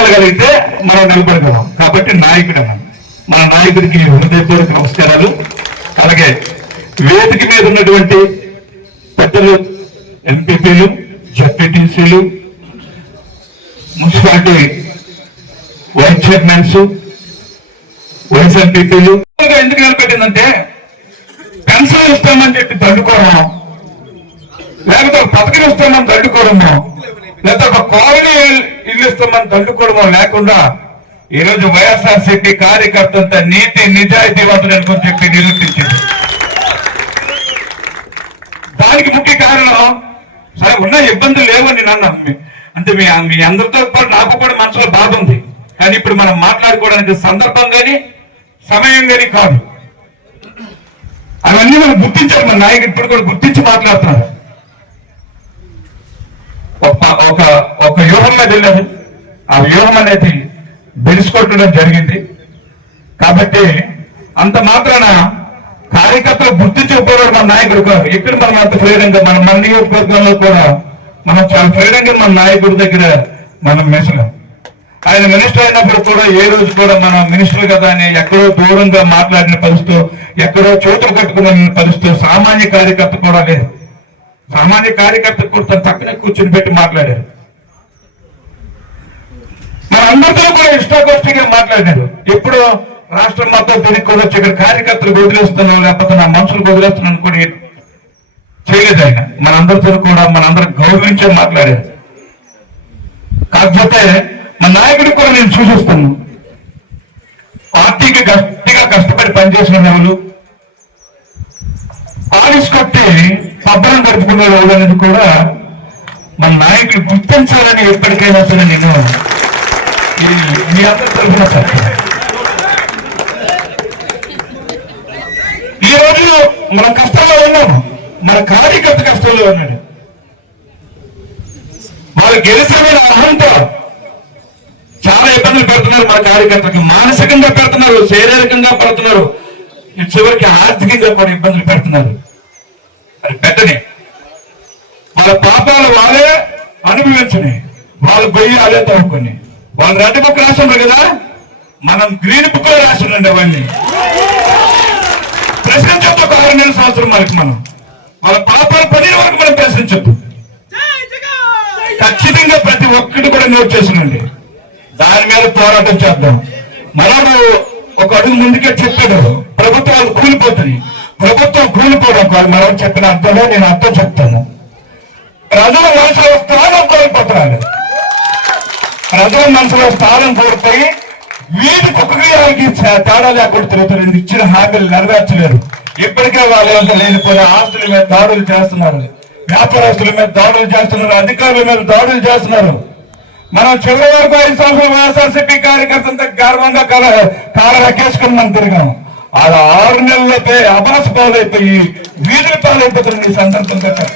నిలబడగలిగితే మనం నిలబడగలం. కాబట్టి నాయకుడు మన నాయకుడికి హృదయపూర్వక నమస్కారాలు. అలాగే వేదిక మీద ఉన్నటువంటి పెద్దలు, ఎంపీపీలు, జడ్పీటీసీలు, మున్సిపాలిటీ వైస్ చైర్మన్స్, వైస్ ఎంపీపీలు ఎందుకు నిలబెట్టిందంటే పెన్షన్ ఇస్తామని చెప్పి దండుకోవడం, లేకపోతే ఒక పథకం ఇస్తామని దండుకోవడమో, లేకపోతే ఒక కాలనీ ఇల్లు ఇస్తామని దండుకోవడమో లేకుండా ఈరోజు వైఎస్ఆర్సీపీ కార్యకర్తంతా నీతి నిజాయితీవంతులు అనుకుని చెప్పి నిరూపించింది. దానికి ముఖ్య కారణం సరే ఉన్న ఇబ్బందులు లేవని నన్ను అంటే మీ అందరితో పాటు నాకు కూడా మనసులో బాధ ఉంది. కానీ ఇప్పుడు మనం మాట్లాడుకోవడానికి సందర్భం కానీ సమయం కానీ కాదు. అవన్నీ మనం గుర్తించారు. మన నాయకుడు ఇప్పుడు కూడా గుర్తించి మాట్లాడుతున్నారు. ఒక వ్యూహం మీద వెళ్ళారు. ఆ వ్యూహం అనేది బెలుసుకొట్టడం జరిగింది. కాబట్టి అంత మాత్రాన కార్యకర్తలు గుర్తించకపోవడం మన నాయకుడు కాదు. ఇక్కడ మనం అంత ఫ్రీడంగా మన నియోజకవర్గంలో కూడా మనం చాలా ఫ్రీడంగా మన నాయకుడి దగ్గర మనం మెసలేం. ఆయన మినిస్టర్ అయినప్పుడు కూడా ఏ రోజు కూడా మనం మినిస్టర్ కదా అని ఎక్కడో దూరంగా మాట్లాడిన పరిస్థితి, ఎక్కడో చోటు కట్టుకున్న పరిస్థితి సామాన్య కార్యకర్త కూడా లేదు. సామాన్య కార్యకర్త కూడా తన పక్కనే కూర్చుని పెట్టి మాట్లాడారు. మనందరితో కూడా ఇష్టాగోష్ఠిగా మాట్లాడారు. ఎప్పుడు రాష్ట్రం మొత్తం తిరిగి కూడా వచ్చి ఇక్కడ కార్యకర్తలు వదిలేస్తున్నాం, లేకపోతే నా మనుషులు వదిలేస్తున్నాను కూడా చేయలేదు ఆయన. మనందరితో కూడా మనందరం గౌరవించే మాట్లాడారు. కాకపోతే మన నాయకుడికి కూడా నేను సూచిస్తాను, పార్టీకి గట్టిగా కష్టపడి పనిచేసిన వాళ్ళు, పాలిస్ కొట్టి పబ్బరం గడుపుకునే వాళ్ళు అనేది కూడా మన నాయకులు గుర్తించాలని ఎప్పటికైనా సరే నేను మీ అందరి తరఫున చెప్తాను. ఈ రోజు మనం కష్టంలో ఉన్నాము, మన కార్యకర్త కష్టంలో ఉన్నాడు. వాళ్ళు గెలిచిన అహంతో చాలా ఇబ్బందులు పెడుతున్నారు. మన కార్యకర్తలకు మానసికంగా పెడుతున్నారు, శారీరకంగా పెడుతున్నారు, చివరికి ఆర్థికంగా కూడా ఇబ్బందులు పెడుతున్నారు. అది పెట్టని వాళ్ళ పాపాలు వాళ్ళే అనుభవించని, వాళ్ళు గొయ్యాలే తవ్వుకొని. వాళ్ళు రెడ్ బుక్ రాస్తున్నారు కదా, మనం గ్రీన్ బుక్ లో రాస్తుండండి. అవన్నీ ప్రశ్నించొద్దు. ఒక 6 నెలల సంవత్సరం మనకి మనం వాళ్ళ పాపాలు 10 వరకు మనం ప్రశ్నించొద్దు. ఖచ్చితంగా ప్రతి ఒక్కటి కూడా నోట్ చేసినండి. దాని మీద పోరాటం చేద్దాం. మనోడు ఒక అడుగు ముందుకే చెప్పాడు, ప్రభుత్వాలు కూలిపోతుంది. ప్రభుత్వం కూలిపోవడం కాదు మనం చెప్పిన అర్థంలో నేను అర్థం చెప్తాను. ప్రజల మనసులో స్థానం కోల్పోతున్నారు. ప్రజల మనసులో స్థానం కోల్పోయి వీధి కుక్కకి తేడా లేకుండా తిరుగుతారు. ఇచ్చిన హామీలు నెరవేర్చలేరు. ఇప్పటికే వాళ్ళు లేనిపోయిన ఆస్తుల మీద దాడులు చేస్తున్నారు, వ్యాపారస్తుల మీద దాడులు చేస్తున్నారు, అధికారుల మీద దాడులు చేస్తున్నారు. మనం చివరి వరకు 5 సంవత్సరాలు వైఎస్ఆర్సీపీ కార్యకర్తలతో గర్వంగా కాల రకేసుకుని మనం తిరిగాం. అది 6 నెలలపై అబాస పాలైపోయి వీధుల పాలైపోతుంది. ఈ సందర్భంగా చెప్తాను.